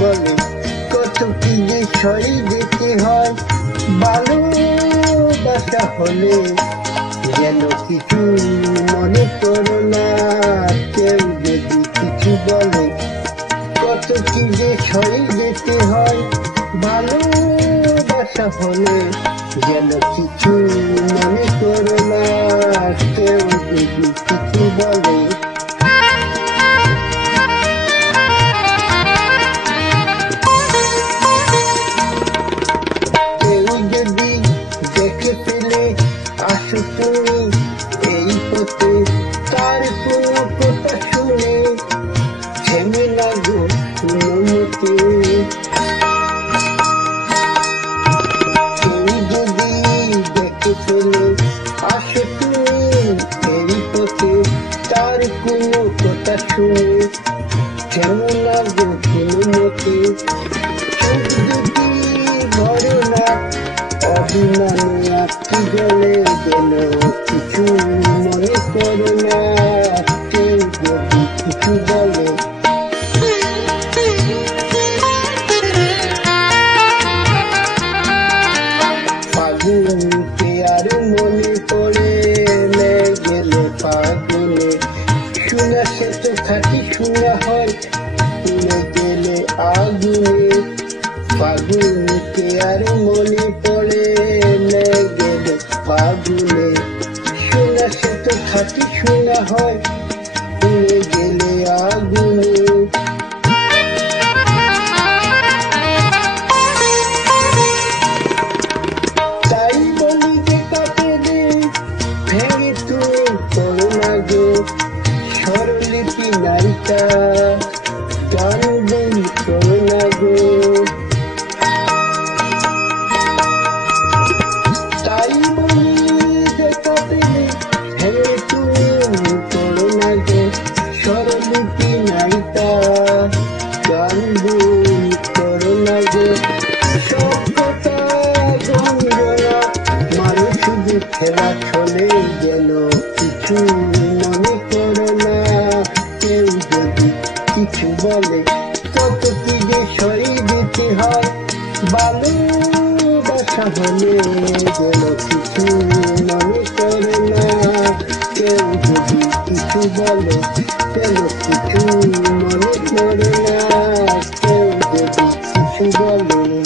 বলে, কত কি যে সই দিতে হয়। ভালোবাসা হলে যেন কিছু মনে করো না, কেউ যদি কিছু বলে, কত কি যে সই দিতে হয়। ভালোবাসা হলে যেন কিছু মনে করো না, কেউ যদি কিছু বলে। কেউ যদি দেখে ফেলে আসো তুমি এই পথে, তার কোনো কথা শুনে থেমে না গো মনতে। কেউ যদি দেখে ফেলে আসো তুমি এই পথে, তার কোনো কথা শুনে থেমে না গো মনতে। যদি ভরে না অভিমানে আঁকি জলে গেল, কিছু মনে করো না, কেউ যদি কিছু বলে। ফাগুনকে আর মনে পড়ে গেলে ফাগুনে, শোনা সে তো খাটি শোনা হয় পুড়ে গেলে আগুনে। ফাগুনকে আর মনে পড়ে গেলে ফাগুনে, শোনা সে তো খাটি শোনা হয় পুড়ে গেলে আগুনে। তাই বলি যে কাপড়ে ভেঙে তুমি করো না গো স্বরলিপি নায়িকা, গান বই করো না গো। তাই বলি যে কাপড়ে ভেঙে তুমি করো না গো স্বরলিপি নায়িকা, গান বই করো না গো। সব কথা গঞ্জনা মানুষ শুধু খেলা চলে গেল, কিছু মনে করো না, কেউ যদি কিছু বলে, কত কি যে সই দিতে হয়। ভালোবাসা হলে গেল, কিছু মনে করো না, কেউ যদি কিছু বলে, গেল কিছু মনে করো না, কেউ যদি কিছু বলে।